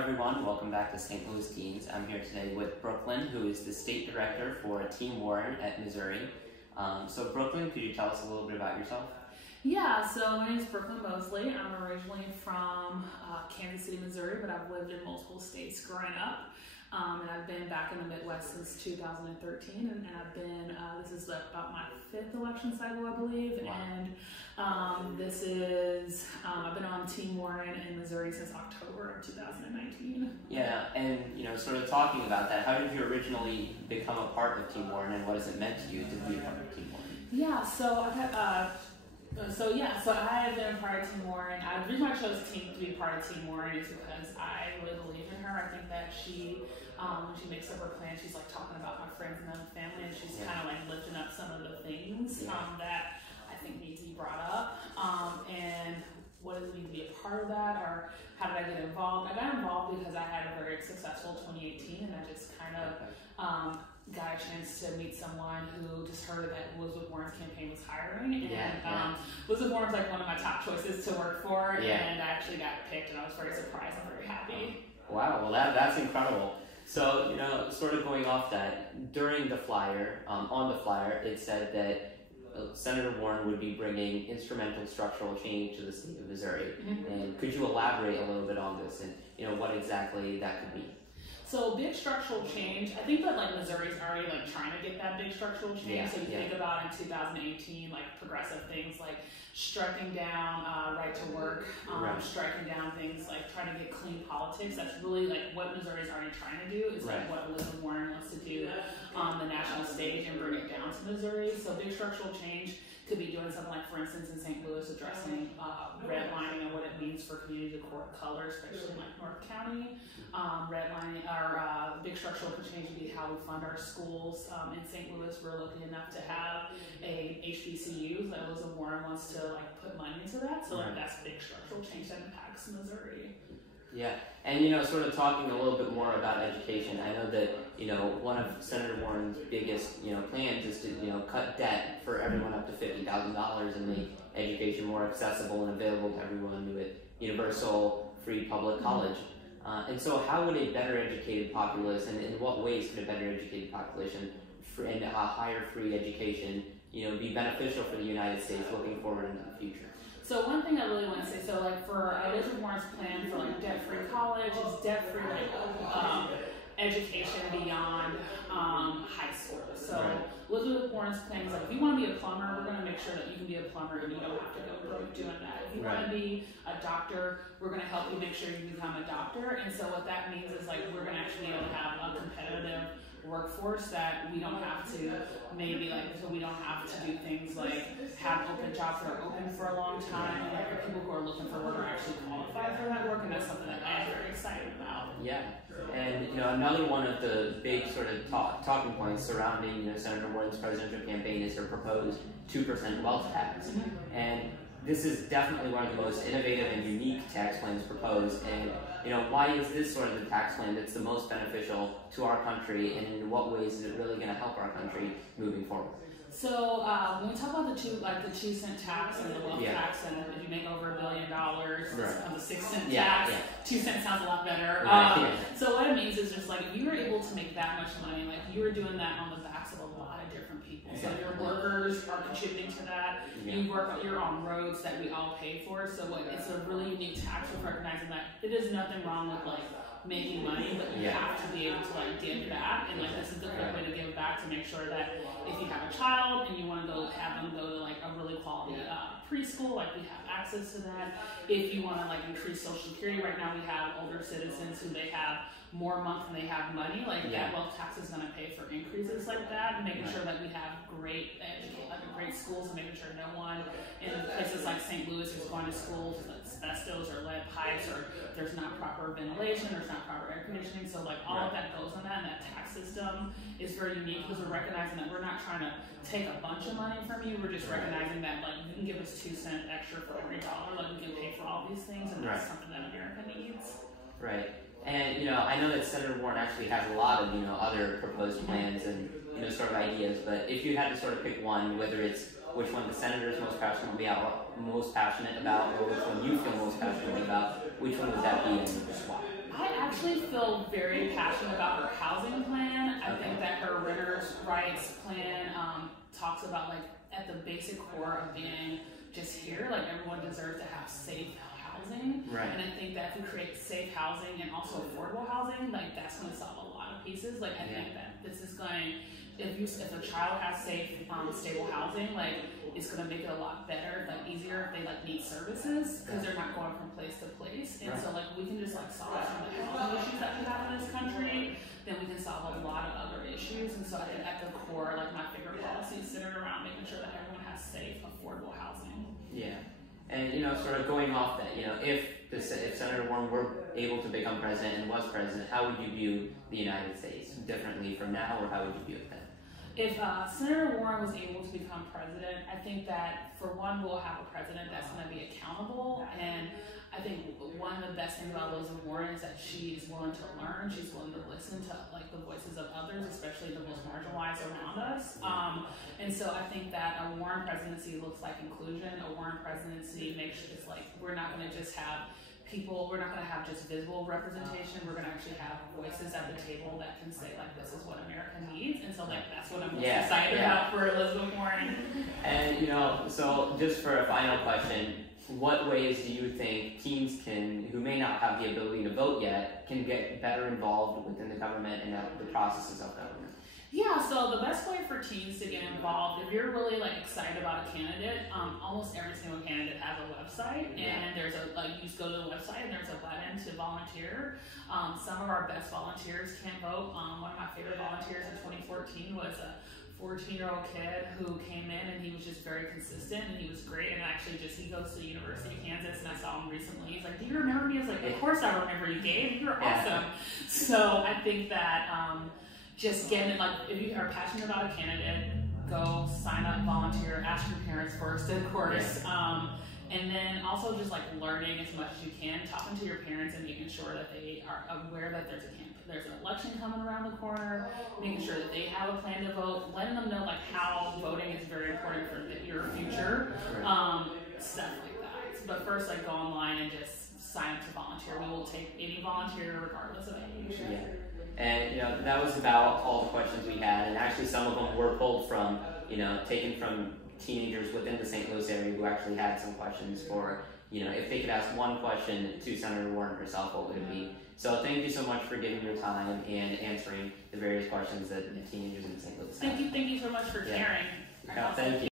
everyone, welcome back to St. Louis Teens. I'm here today with Brooklynne, who is the state director for Team Warren at Missouri. So Brooklynne, could you tell us a little bit about yourself? Yeah, so my name is Brooklynne Mosley. I'm originally from Kansas City, Missouri, but I've lived in multiple states growing up. And I've been back in the Midwest since 2013, and I've been, this is about my 5th election cycle, I believe, wow. And I've been on Team Warren in Missouri since October of 2019. Yeah, and sort of talking about that, how did you originally become a part of Team Warren, and what has it meant to you to be a part of Team Warren? Yeah, so I've had, so I have been a part of Team Warren. The reason I chose to be part of Team Warren is because I really believe in her. I think that she, when she makes up her plan, she's like talking about my friends and my family, and she's kind of like lifting up some of the things that I think need to be brought up. And what does it mean to be a part of that, or how did I get involved? I got involved because I had a very successful 2018, and I just kind of got a chance to meet someone who just heard that Elizabeth Warren's campaign was hiring, and Elizabeth Warren's like one of my top choices to work for, and I actually got picked, and I was very surprised and very happy. Wow, well that's incredible. So, sort of going off that, during the flyer, on the flyer, it said that Senator Warren would be bringing instrumental structural change to the state of Missouri. Mm-hmm. And could you elaborate a little bit on this and, what exactly that could be? So big structural change, I think that Missouri's already trying to get that big structural change. So you think about in 2018, progressive things like striking down right to work, striking down things like trying to get clean politics. That's really what Missouri's already trying to do is what Elizabeth Warren wants to do on the national stage and bring it down to Missouri. So big structural change could be doing something like, for instance, in St. Louis, addressing redlining and what it means for communities of color, especially in North County. Redlining, our big structural change would be how we fund our schools. In St. Louis, we're lucky enough to have a HBCU that Elizabeth Warren wants to put money into that. So that's a big structural change that impacts Missouri. Yeah, and sort of talking a little bit more about education. I know that one of Senator Warren's biggest plans is to cut debt for everyone up to $50,000 and make education more accessible and available to everyone with universal free public college. And so, how would a better educated populace, and in what ways could a better educated population and a higher free education, be beneficial for the United States looking forward into the future? So one thing I really want to say, for Elizabeth Warren's plan for debt-free college is debt-free education beyond high school. So Elizabeth Warren's plan is if you want to be a plumber, we're going to make sure that you can be a plumber and you don't have to go broke doing that. If you want to be a doctor, we're going to help you make sure you become a doctor. And so what that means is we're going to actually be able to have a competitive workforce that we don't have to so we don't have to do things like have open jobs that are open for a long time, and people who are looking for work are actually qualified for that work, and that's something that I'm very excited about. Yeah, and another one of the big sort of talking points surrounding Senator Warren's presidential campaign is her proposed 2% wealth tax, and this is definitely one of the most innovative and unique tax plans proposed. And why is this sort of the tax plan that's the most beneficial to our country, and in what ways is it really going to help our country moving forward? So when we talk about the 2-cent tax and the wealth tax, and if you make over $1 billion, on the 6-cent tax, 2 cents sounds a lot better. So what it means is just if you were able to make that much money, you were doing that on the backs of a lot of different people. So your workers are contributing to that. You're on roads that we all pay for. So it's a really unique tax for recognizing that it is nothing wrong with making money, but you have to be able to give back, and this is the great way to give back, to make sure that if you have a child and you want to have them go to a really quality preschool, we have access to that. If you want to increase Social Security, right now we have older citizens who they have more month than they have money, that wealth tax is going to pay for increases like that, and making sure that we have great schools, and making sure no one in places like St. Louis is going to schools with asbestos or lead pipes, or there's not proper ventilation, there's not proper air conditioning. So all of that goes on that, and that tax system is very unique because we're recognizing that we're not trying to take a bunch of money from you, we're just recognizing that you can give us 2 cents extra for every dollar, we can pay for all these things, and that's something that America needs. Right. And I know that Senator Warren actually has a lot of other proposed plans and sort of ideas, but if you had to sort of pick one, whether it's which one the senator is most passionate about, or which one you feel most passionate about, which one would that be and why? I feel very passionate about her housing plan. I think that her renters' rights plan talks about like at the basic core of being just here, like everyone deserves to have safe housing. Right. And I think that if we create safe housing and also affordable housing, like that's going to solve a lot of pieces. Like I think that this is going, if a child has safe, stable housing, like it's going to make it a lot better, like easier if they like need services because they're not going from place to place. And so like we can just like solve some of the housing issues that we have in this country, then we can solve a lot of other issues. And so I think at the core, like my favorite policy is centered around making sure that everyone has safe, affordable housing. Yeah. And, you know, sort of going off that, you know, if Senator Warren were able to become president and was president, how would you view the United States differently from now, or how would you view it then? If Senator Warren was able to become president, I think that, for one, we'll have a president that's going to be accountable. And I think one of the best things about Elizabeth Warren is that she's willing to learn. She's willing to listen to like the voices of others, especially the most marginalized around us. And so I think that a Warren presidency looks like inclusion. A Warren presidency makes sure it's like we're not going to just have people, we're not going to have just visible representation. We're going to actually have voices at the table that can say like this is what America needs. And so like that's what I'm most excited about for Elizabeth Warren. And you know, so just for a final question, what ways do you think teens who may not have the ability to vote yet, can get better involved within the government and the processes of government? Yeah, so the best way for teens to get involved, if you're really like excited about a candidate, almost every single candidate has a website, and there's you just go to the website and there's a button to volunteer. Some of our best volunteers can't vote. One of my favorite volunteers in 2014 was a 14-year-old kid who came in and he was just very consistent and he was great, and actually he goes to the University of Kansas, and I saw him recently. He's like, do you remember me? I was like, of course I remember you, Gabe. You were awesome. So I think that just getting, like, if you are passionate about a candidate, go sign up, volunteer, ask your parents first, of course. And then also just like learning as much as you can, talking to your parents and making sure that they are aware that there's an election coming around the corner, making sure that they have a plan to vote, letting them know like how voting is very important for your future, stuff like that. But first, like go online and just sign up to volunteer. We will take any volunteer regardless of age. Yeah. And you know, that was about all the questions we had, and actually some of them were pulled from, you know, taken from teenagers within the St. Louis area who actually had some questions for, you know, if they could ask one question to Senator Warren herself, what would it be? So thank you so much for giving your time and answering the various questions that the teenagers in St. Louis had. Thank you so much for caring. Yeah, thank you.